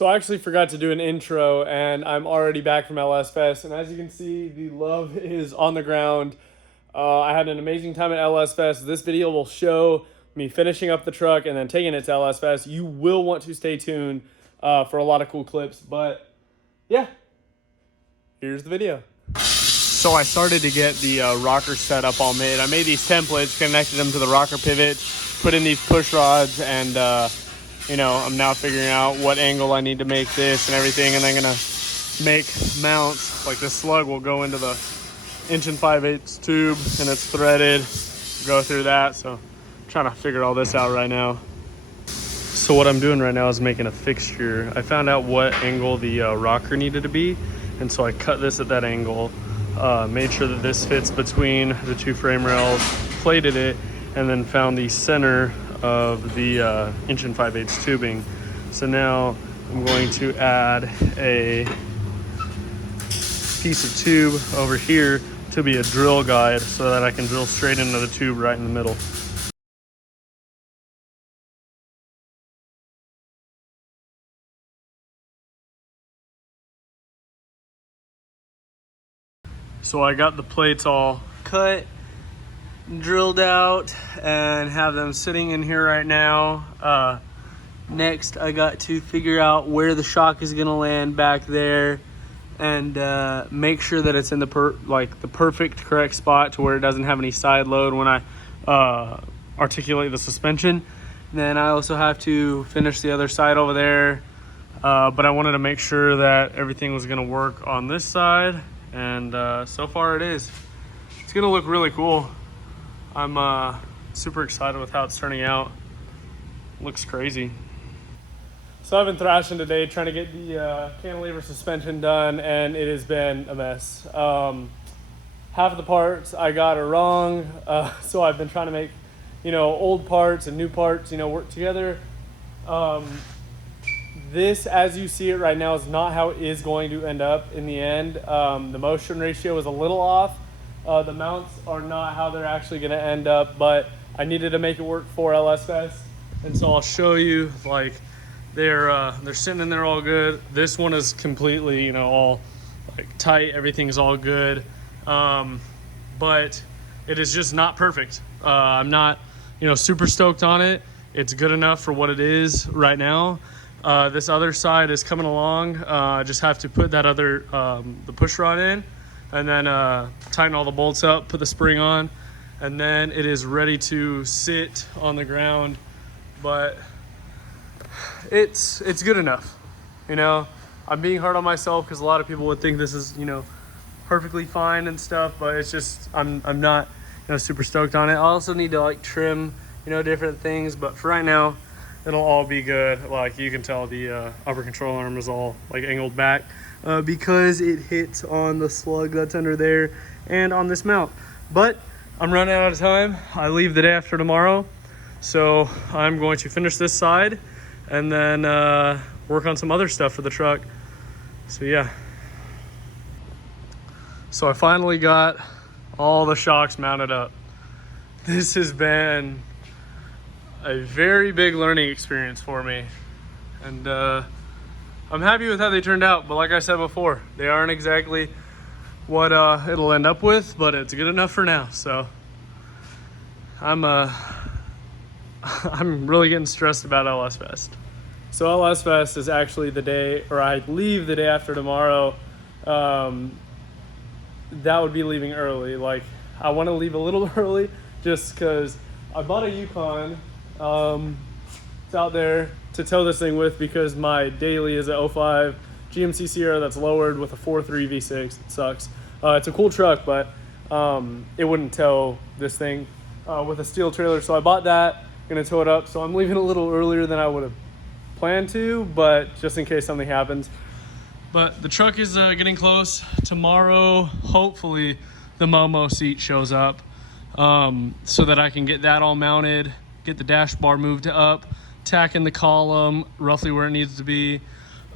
So I actually forgot to do an intro, and I'm already back from LS Fest. And as you can see, the love is on the ground. I had an amazing time at LS Fest. This video will show me finishing up the truck and then taking it to LS Fest. You will want to stay tuned for a lot of cool clips. But yeah, here's the video. So I started to get the rocker setup all made. I made these templates, connected them to the rocker pivot, put in these push rods, and you know, I'm now figuring out what angle I need to make this and everything, and I'm gonna make mounts. Like this slug will go into the 1 5/8" tube, and it's threaded. Go through that, so I'm trying to figure all this out right now. So what I'm doing right now is making a fixture. I found out what angle the rocker needed to be, and so I cut this at that angle, made sure that this fits between the two frame rails, plated it, and then found the center of the 1 5/8" tubing. So now I'm going to add a piece of tube over here to be a drill guide so that I can drill straight into the tube right in the middle. So I got the plates all cut, drilled out, and have them sitting in here right now. Next, I got to figure out where the shock is gonna land back there, and make sure that it's in the perfect correct spot to where it doesn't have any side load when I articulate the suspension. Then I also have to finish the other side over there, but I wanted to make sure that everything was gonna work on this side, and so far it is. It's gonna look really cool. I'm super excited with how it's turning out. Looks crazy. So I've been thrashing today trying to get the cantilever suspension done, and it has been a mess. Half of the parts I got are wrong, so I've been trying to make, you know, old parts and new parts, you know, work together. This, as you see it right now, is not how it is going to end up in the end. The motion ratio is a little off. The mounts are not how they're actually going to end up, but I needed to make it work for LS Fest, and so I'll show you. Like, they're sitting in there all good. This one is completely, you know, all like tight. Everything's all good, but it is just not perfect. I'm not, you know, super stoked on it. It's good enough for what it is right now. This other side is coming along. I just have to put that other the push rod in, and then tighten all the bolts up, put the spring on, and then it is ready to sit on the ground. But it's good enough. You know, I'm being hard on myself because a lot of people would think this is, you know, perfectly fine and stuff, but it's just I'm not, you know, super stoked on it. I also need to like trim, you know, different things, but for right now it'll all be good. Like you can tell the upper control arm is all like angled back because it hits on the slug that's under there and on this mount. But I'm running out of time. I leave the day after tomorrow, so I'm going to finish this side and then work on some other stuff for the truck. So yeah. So I finally got all the shocks mounted up. This has been a very big learning experience for me, and I'm happy with how they turned out. But like I said before, they aren't exactly what it'll end up with, but it's good enough for now. So I'm really getting stressed about LS Fest. So LS Fest is actually the day, or I leave the day after tomorrow. That would be leaving early. Like, I want to leave a little early just because I bought a Yukon. It's out there to tow this thing with because my daily is a 05 GMC Sierra that's lowered with a 4.3 V6. It sucks. It's a cool truck, but it wouldn't tow this thing with a steel trailer. So I bought that, gonna tow it up. So I'm leaving a little earlier than I would have planned to, but just in case something happens. But the truck is getting close. Tomorrow, hopefully, the Momo seat shows up so that I can get that all mounted, get the dash bar moved up, tack in the column roughly where it needs to be.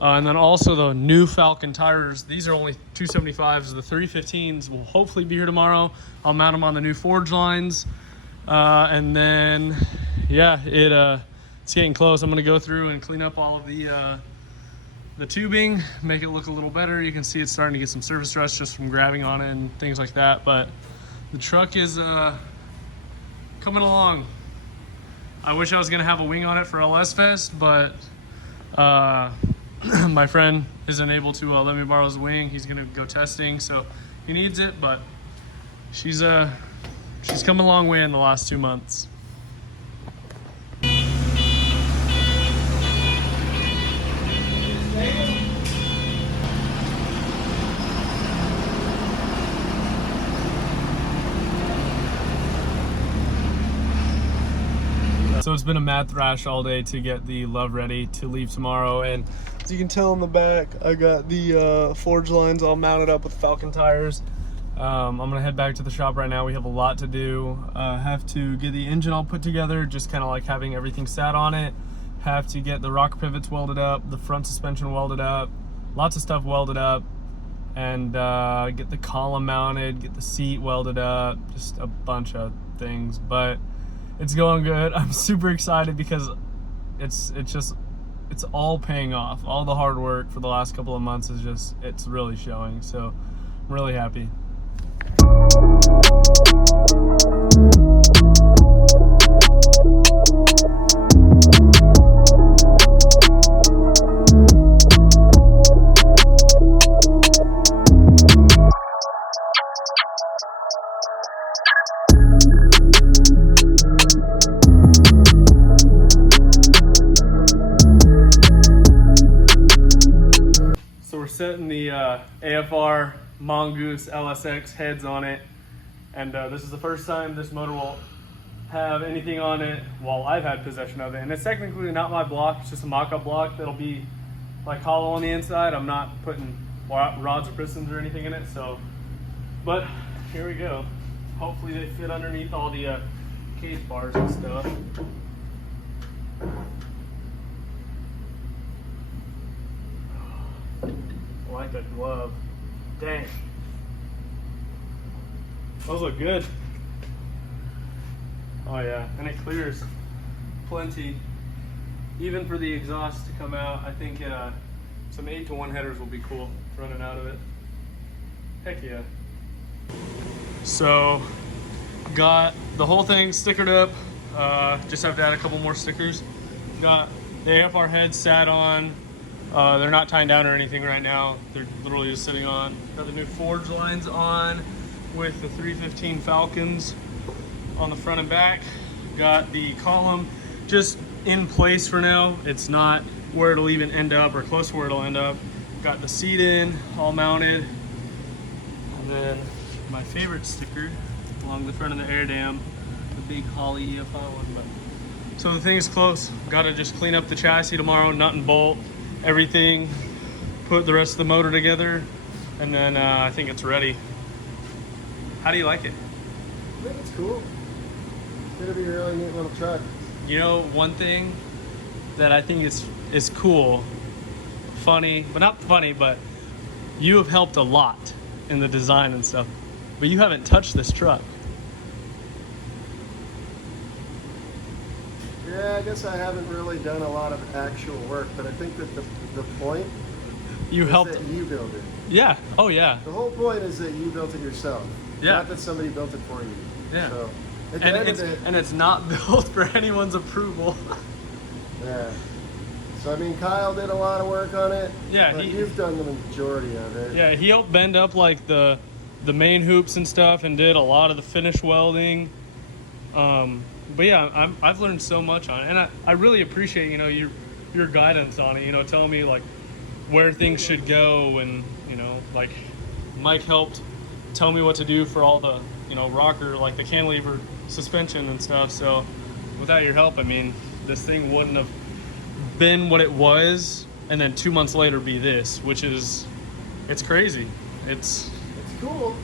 And then also the new Falcon tires. These are only 275s. The 315s will hopefully be here tomorrow. I'll mount them on the new forge lines. And then, yeah, it's getting close. I'm going to go through and clean up all of the the tubing, make it look a little better. You can see it's starting to get some surface rust just from grabbing on it and things like that. But the truck is coming along. I wish I was gonna have a wing on it for LS Fest, but my friend isn't able to let me borrow his wing. He's gonna go testing, so he needs it. But she's come a long way in the last 2 months. So it's been a mad thrash all day to get the Love ready to leave tomorrow, and as you can tell in the back, I got the forge lines all mounted up with Falcon tires. I'm gonna head back to the shop right now. We have a lot to do. Have to get the engine all put together, just kind of like having everything sat on it. Have to get the rocker pivots welded up, the front suspension welded up, lots of stuff welded up, and get the column mounted, get the seat welded up, just a bunch of things. But it's going good. I'm super excited because it's all paying off. All the hard work for the last couple of months is it's really showing. So I'm really happy. We're setting the AFR Mongoose LSX heads on it, and this is the first time this motor will have anything on it while I've had possession of it. And it's technically not my block, it's just a mock-up block that'll be like hollow on the inside. I'm not putting rods or pistons or anything in it, so, but here we go. Hopefully they fit underneath all the cage bars and stuff. Like a glove. Dang. Those look good. Oh yeah, and it clears plenty. Even for the exhaust to come out, I think some 8-to-1 headers will be cool running out of it. Heck yeah. So, got the whole thing stickered up. Just have to add a couple more stickers. Got the AFR head sat on. They're not tying down or anything right now. They're literally just sitting on. Got the new forge lines on with the 315 Falcons on the front and back. Got the column just in place for now. It's not where it'll even end up or close to where it'll end up. Got the seat in, all mounted. And then my favorite sticker along the front of the air dam, the big Holley EFI one. But so the thing is close. Got to just clean up the chassis tomorrow, nut and bolt everything, put the rest of the motor together, and then I think it's ready. How do you like it? I think it's cool. It's gonna be a really neat little truck. You know, one thing that I think is cool, funny, but not funny, but you have helped a lot in the design and stuff, but you haven't touched this truck. Yeah, I guess I haven't really done a lot of actual work, but I think that the point You helped. that you build it. Yeah. Oh yeah. The whole point is that you built it yourself. Yeah. Not that somebody built it for you. Yeah. So, at the end of it, and it's not built for anyone's approval. yeah. So I mean, Kyle did a lot of work on it. Yeah, but you've done the majority of it. Yeah, he helped bend up like the main hoops and stuff, and did a lot of the finish welding. But yeah, I've learned so much on it, and I really appreciate, you know, your guidance on it. You know, telling me like where things should go, and you know, like Mike helped tell me what to do for all the, you know, rocker, like the cantilever suspension and stuff. So without your help, I mean, this thing wouldn't have been what it was, and then 2 months later be this, which is, it's crazy. It's cool.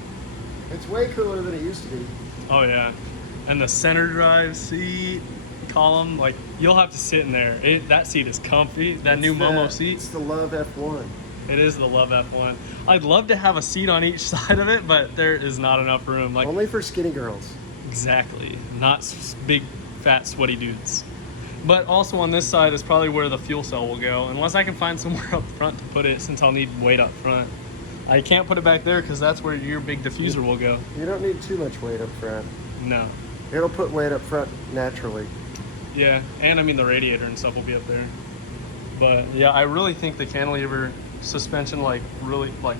It's way cooler than it used to be. Oh yeah. And the center drive seat column, like you'll have to sit in there. That seat is comfy. That new Momo seat. It's the Love F1. It is the Love F1. I'd love to have a seat on each side of it, but there is not enough room. Like only for skinny girls. Exactly. Not big, fat, sweaty dudes. But also on this side is probably where the fuel cell will go, unless I can find somewhere up front to put it, since I'll need weight up front. I can't put it back there because that's where your big diffuser will go. You don't need too much weight up front. No. It'll put weight up front naturally. Yeah, and I mean the radiator and stuff will be up there. But yeah, I really think the cantilever suspension, like, really, like,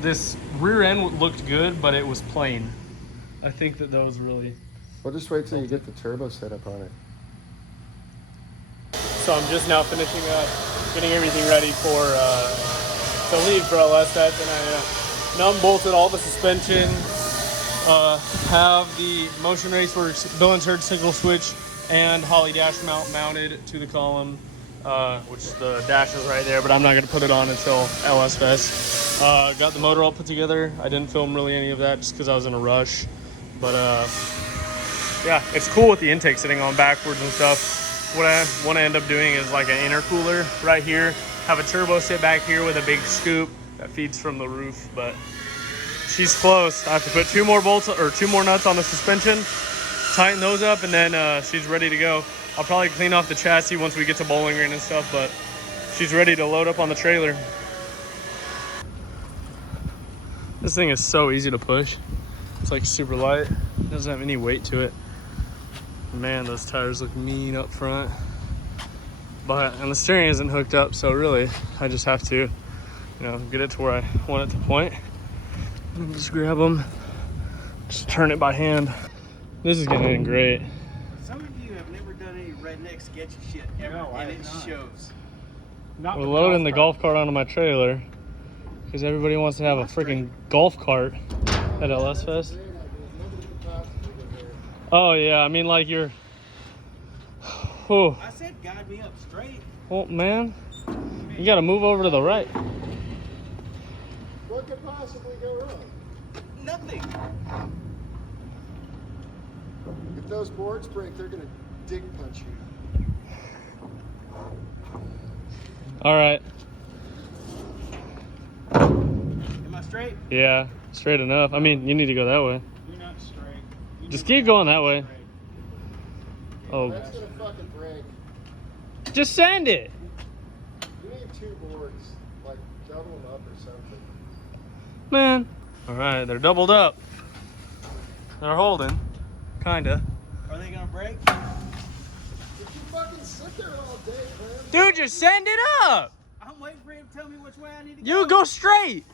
this rear end looked good, but it was plain. I think that was really... We'll just wait till you get the turbo set up on it. So I'm just now finishing up, getting everything ready for to leave for LS Fest, and I numb bolted all the suspension, have the Motion Raceworks Bill and Ted signal switch and Holley dash mount mounted to the column, which the dash is right there, but I'm not going to put it on until LS Fest. Got the motor all put together. I didn't film really any of that just because I was in a rush, but yeah, it's cool with the intake sitting on backwards and stuff. What I want to end up doing is like an intercooler right here, have a turbo sit back here with a big scoop that feeds from the roof, but she's close. I have to put 2 more bolts or 2 more nuts on the suspension, tighten those up, and then she's ready to go. I'll probably clean off the chassis once we get to Bowling Green and stuff, but she's ready to load up on the trailer. This thing is so easy to push. It's like super light. It doesn't have any weight to it. Man, those tires look mean up front. And the steering isn't hooked up, so really, I just have to, get it to where I want it to point. And just grab them, just turn it by hand. This is getting in great. Some of you have never done any redneck sketchy shit ever, No, and it shows. We're loading the golf cart onto my trailer because everybody wants to have a freaking golf cart at LS Fest. Oh yeah, I mean like you're... Oh. I said guide me up straight. Well, man, you gotta move over to the right. What could possibly go wrong? Nothing. If those boards break, they're gonna dick punch you. All right. Am I straight? Yeah, straight enough. I mean, you need to go that way. You're not straight. Just keep going that way. Oh, That's gonna fucking break. just send it. You need 2 boards, like double them up or something. Man. All right, they're doubled up. They're holding, kinda. Are they gonna break? If you fucking sit there all day, man. Dude, just send it up. I'm waiting for him to tell me which way I need to go. You go straight.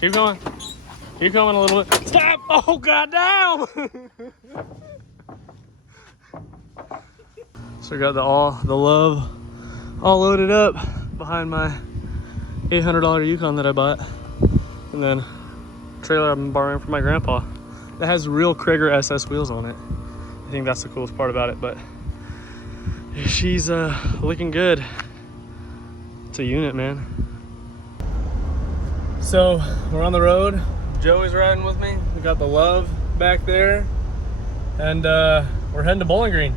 Keep going. Keep going a little bit. Stop! Oh, goddamn! So I got the love all loaded up behind my $800 Yukon that I bought, and then trailer I've been borrowing from my grandpa that has real Krager SS wheels on it. I think that's the coolest part about it, but she's looking good. It's a unit, man. So we're on the road. Joey's riding with me. We got the love back there, and we're heading to Bowling Green.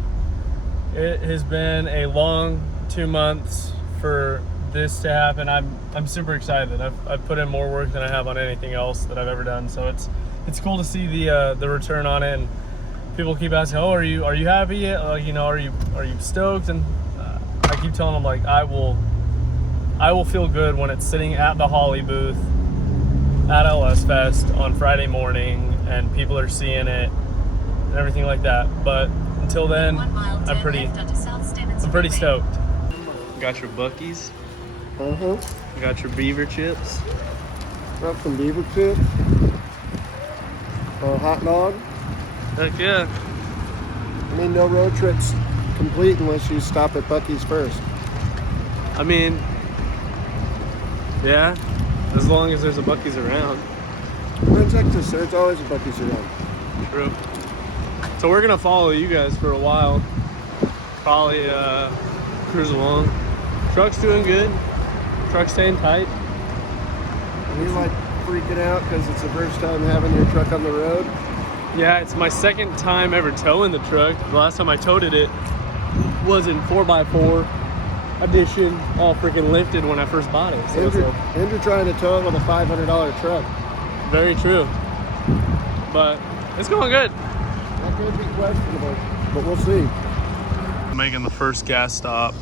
It has been a long 2 months for this to happen. I'm super excited. I've put in more work than I have on anything else that I've ever done. So it's cool to see the return on it. And people keep asking, "Oh, are you happy yet? Are you stoked?" And I keep telling them, like, I will feel good when it's sitting at the Holley booth at LS Fest on Friday morning and people are seeing it and everything like that. But until then, I'm pretty stoked. Got your Buc-ee's. Got your beaver chips. Got some beaver chips. A hot dog. Heck yeah. I mean, no road trips complete unless you stop at Buc-ee's first. I mean, yeah, as long as there's a Buc-ee's around. We're in Texas, there's always a Buc-ee's around. True. So we're gonna follow you guys for a while. Probably cruise along. Truck's doing good. Truck's staying tight. Are you like freaking out because it's the first time having your truck on the road? Yeah, it's my second time ever towing the truck. The last time I towed it was in 4x4 edition, all freaking lifted when I first bought it. So Andrew trying to tow it with a $500 truck. Very true. But it's going good. That could be questionable, but we'll see. Making the first gas stop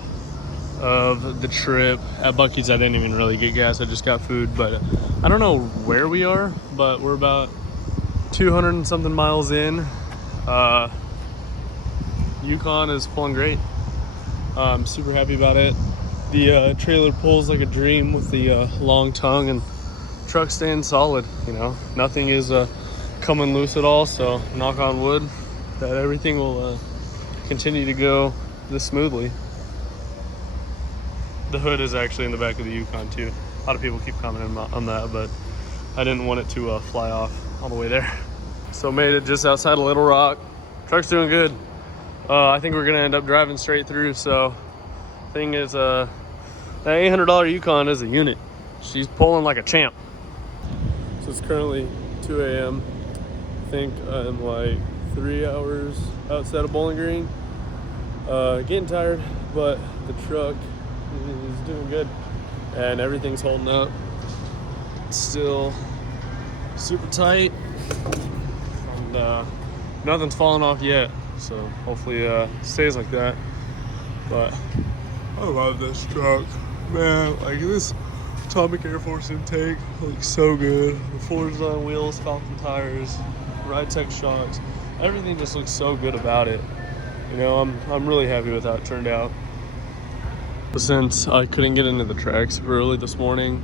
of the trip. At Buc-ee's, I didn't even really get gas. I just got food, but I don't know where we are, but we're about 200 and something miles in. Yukon is pulling great. I'm super happy about it. The trailer pulls like a dream with the long tongue, and truck staying solid. You know, nothing is coming loose at all. So knock on wood that everything will continue to go this smoothly. The hood is actually in the back of the Yukon too. A lot of people keep commenting on that, but I didn't want it to fly off all the way there. So made it just outside of Little Rock. Truck's doing good. I think we're gonna end up driving straight through. So thing is, that $800 Yukon is a unit. She's pulling like a champ. So it's currently 2 a.m. I think I'm like 3 hours outside of Bowling Green. Getting tired, but the truck is doing good and everything's holding up. It's still super tight, and nothing's falling off yet. So hopefully stays like that. But I love this truck, man. Like this Atomic Air Force intake looks so good. The floor design wheels, Falcon tires, Ride Tech shocks. Everything just looks so good about it. You know, I'm really happy with how it turned out. But since I couldn't get into the track super early this morning,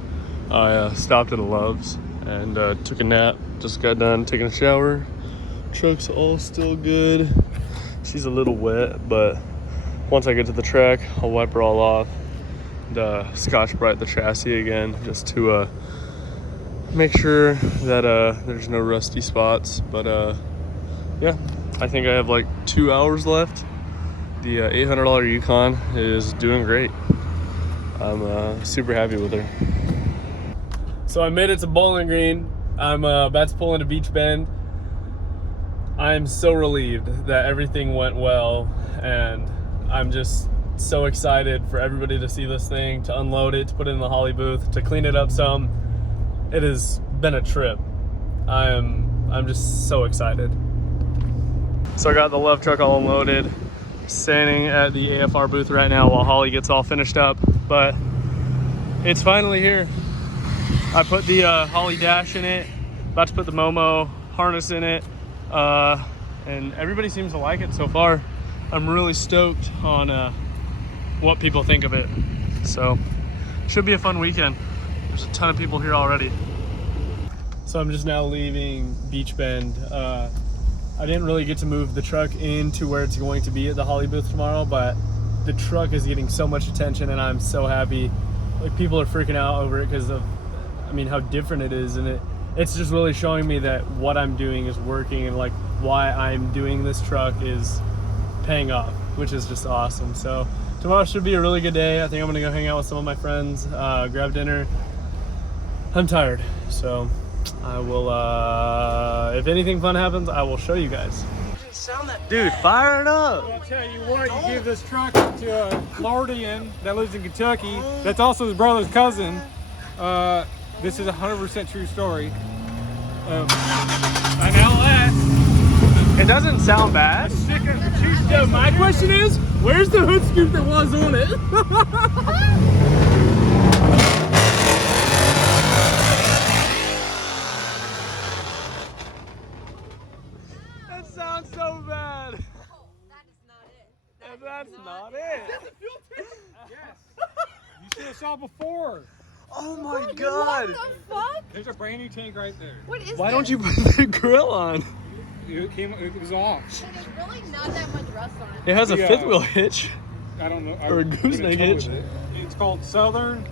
I stopped at a Love's and took a nap. Just got done taking a shower. Truck's all still good. She's a little wet, but once I get to the track, I'll wipe her all off and Scotch-Brite the chassis again, just to make sure that there's no rusty spots. But yeah, I think I have like 2 hours left. The $800 Yukon is doing great. I'm super happy with her. So I made it to Bowling Green. I'm about to pull into Beach Bend. I'm so relieved that everything went well, and I'm just so excited for everybody to see this thing, to unload it, to put it in the Holley booth, to clean it up some. It has been a trip. I'm just so excited. So I got the Love truck all unloaded, standing at the AFR booth right now while Holley gets all finished up, but it's finally here. I put the Holley dash in it, about to put the Momo harness in it, and everybody seems to like it so far. I'm really stoked on what people think of it. So should be a fun weekend. There's a ton of people here already. So I'm just now leaving Beach Bend. I didn't really get to move the truck into where it's going to be at the Holley booth tomorrow, but the truck is getting so much attention and I'm so happy. Like, people are freaking out over it because of, I mean, how different it is, and it's just really showing me that what I'm doing is working, and like why I'm doing this truck is paying off, which is just awesome. So tomorrow should be a really good day. I think I'm gonna go hang out with some of my friends, grab dinner. I'm tired, so I will, if anything fun happens, I will show you guys. Dude, fire it up! I'll tell you what, you give this truck to a Floridian that lives in Kentucky, that's also his brother's cousin. This is a 100% true story. An LS. It doesn't sound bad. So my question is, where's the hood scoop that was on it? That sounds so bad. That is not it. And that's not it. Yes. You should have saw before. Oh my god. What the fuck? There's a brand new tank right there. What is Why this? don't you put the grill on? It was off. And there's really not that much rust on it. It has a Yeah. fifth wheel hitch. I don't know. Or a I'm gooseneck gonna tow hitch. with it. It's called Southern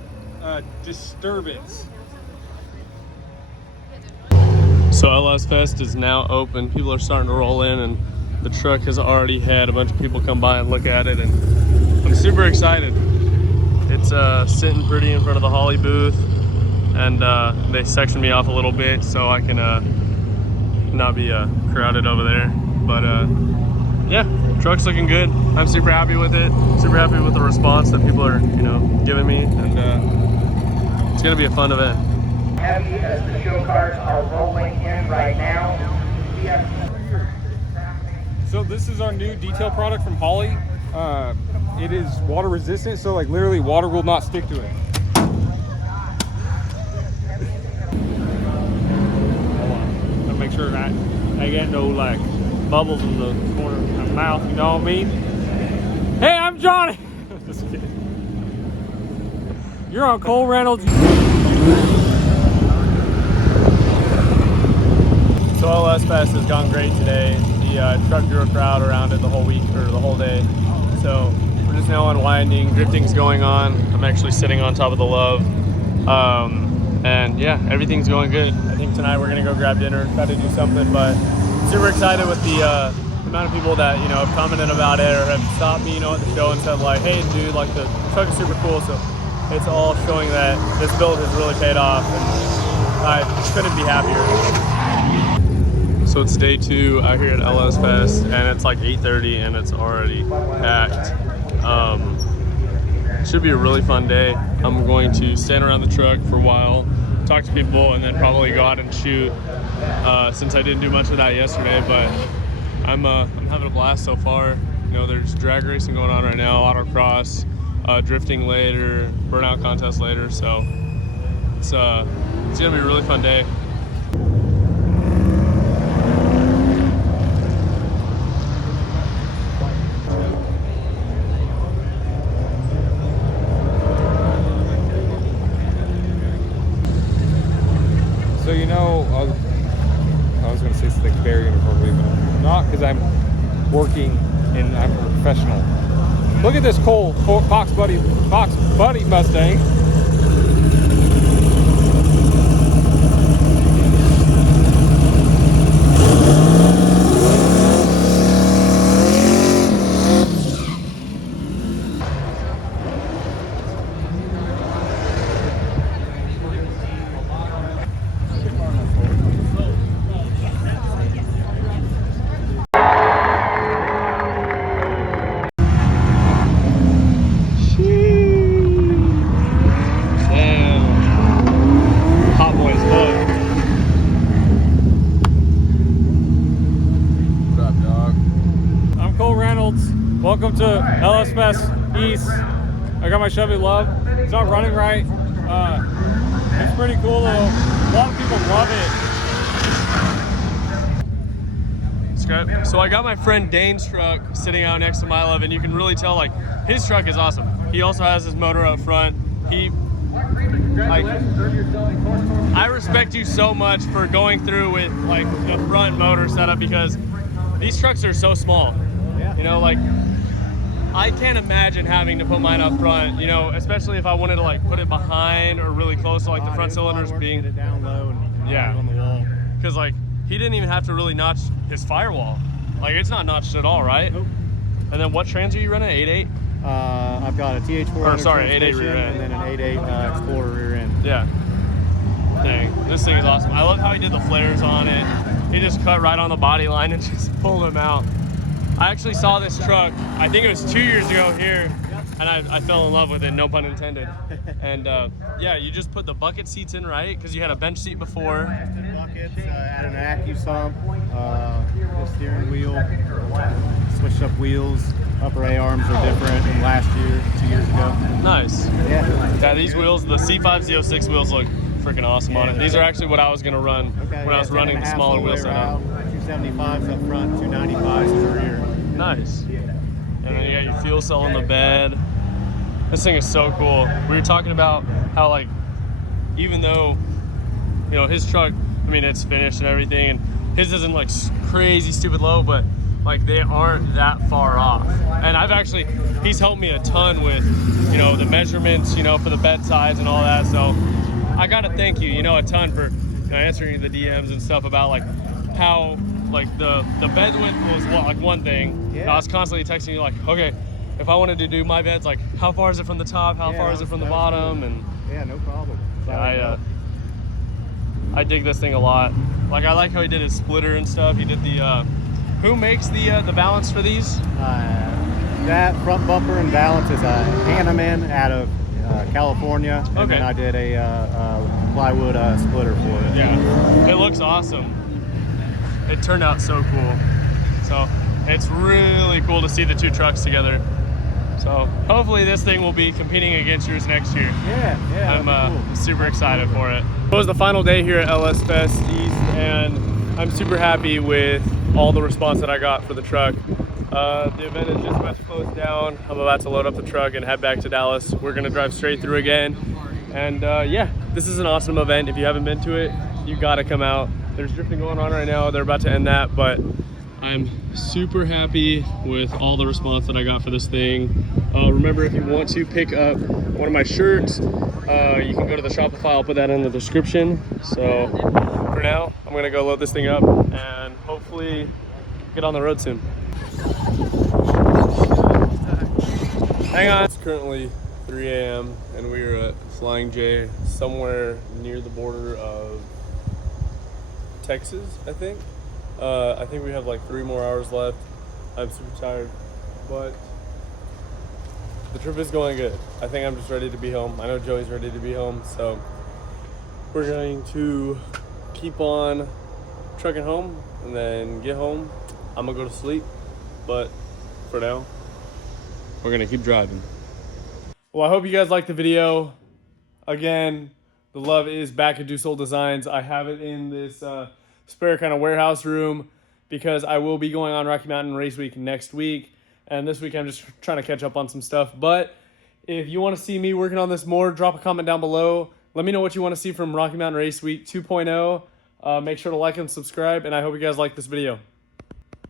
Disturbance. So LS Fest is now open. People are starting to roll in, and the truck has already had a bunch of people come by and look at it, and I'm super excited. It's sitting pretty in front of the Holley booth, and they sectioned me off a little bit so I can not be crowded over there. But yeah, truck's looking good. I'm super happy with it. Super happy with the response that people are, you know, giving me, and it's gonna be a fun event. heavy as the show cars are rolling in right now. We have So this is our new detail product from Holley. It is water resistant, so like literally water will not stick to it. Gotta make sure that I get no like bubbles in the corner of my mouth, you know what I mean? Hey, I'm Johnny! Just kidding. You're on Cole Reynolds. So LS Fest has gone great today. The truck drew a crowd around it the whole week, or the whole day. So we're just now unwinding, drifting's going on. I'm actually sitting on top of the Love. And yeah, everything's going good. I think tonight we're gonna go grab dinner, try to do something, but super excited with the amount of people that, you know, have commented about it or have stopped me, you know, at the show and said like, hey dude, like the truck is super cool. So it's all showing that this build has really paid off, and I couldn't be happier. So it's day 2 out here at LS Fest, and it's like 8:30 and it's already packed. Should be a really fun day. I'm going to stand around the truck for a while, talk to people, and then probably go out and shoot, since I didn't do much of that yesterday. But I'm having a blast so far. You know, there's drag racing going on right now, autocross, drifting later, burnout contest later. So it's gonna be a really fun day. So you know, I was gonna say something very inappropriate, but not, because I'm working and I'm a professional. Look at this Cole Fox Buddy Mustang. Welcome to LS Fest East. I got my Chevy Love. It's not running right. It's pretty cool though. A lot of people love it. Scrap. So I got my friend Dane's truck sitting out next to my Love, and you can really tell like his truck is awesome. He also has his motor up front. I respect you so much for going through with like the front motor setup, because these trucks are so small. You know, like I can't imagine having to put mine up front, you know, especially if I wanted to like put it behind or really close to like the front cylinders being it down low and yeah on the wall. Because like he didn't even have to really notch his firewall. Like it's not notched at all, right? Nope. And then what trans are you running? 8.8? I've got a TH400 Or sorry, 8.8 rear end. and then an 8.8 Explorer rear end. Yeah. Dang, this thing is awesome. I love how he did the flares on it. He just cut right on the body line and just pulled them out. I actually saw this truck, I think it was 2 years ago here, and I fell in love with it, no pun intended. And yeah, you just put the bucket seats in, right? Because you had a bench seat before. Buckets, added an AccuSump, sump, the steering wheel, switched up wheels. Upper A arms are different than last year, 2 years ago. Nice. Yeah. Yeah, these wheels, the C5 Z06 wheels look freaking awesome on it. These are actually what I was gonna run when I was running the smaller wheel setup. 275s up front, 295s in the rear. Nice. And then you got your fuel cell in the bed. This thing is so cool. We were talking about how like, even though, you know, his truck, I mean, it's finished and everything, and his isn't like crazy stupid low, but like they aren't that far off. And he's helped me a ton with, you know, the measurements, you know, for the bed size and all that. So I gotta thank you, you know, a ton for, you know, answering the DMs and stuff about like how like the bed width was like one thing. Yeah. I was constantly texting you like, okay, if I wanted to do my beds, like how far is it from the top? How far is it from the bottom? And yeah, no problem. yeah, I dig this thing a lot. Like I like how he did his splitter and stuff. He did the who makes the balance for these? That front bumper and balance is a Hanneman out of California, and Okay. then I did a plywood splitter for it. Yeah, it looks awesome. It turned out so cool. So it's really cool to see the two trucks together. So hopefully this thing will be competing against yours next year. Yeah, I'm that'd be cool. super excited for it. It was the final day here at LS Fest East, and I'm super happy with all the response that I got for the truck. The event is just about to close down. I'm about to load up the truck and head back to Dallas. We're gonna drive straight through again. And yeah, this is an awesome event. If you haven't been to it, you gotta come out. There's drifting going on right now. They're about to end that, but I'm super happy with all the response that I got for this thing. Remember, if you want to pick up one of my shirts, you can go to the Shopify. I'll put that in the description. So for now, I'm gonna go load this thing up and hopefully get on the road soon. Hang on. It's currently 3 a.m. and we are at Flying J, somewhere near the border of Texas, I think. I think we have like 3 more hours left. I'm super tired, but the trip is going good. I think I'm just ready to be home. I know Joey's ready to be home, so we're going to keep on trucking home and then get home. I'm gonna go to sleep, but for now, we're gonna keep driving. Well, I hope you guys liked the video. Again, the love is back at Deuce Old Designs. I have it in this spare kind of warehouse room because I will be going on Rocky Mountain Race Week next week. And this week I'm just trying to catch up on some stuff. But if you want to see me working on this more, drop a comment down below. Let me know what you want to see from Rocky Mountain Race Week 2.0. Make sure to like and subscribe. And I hope you guys like this video.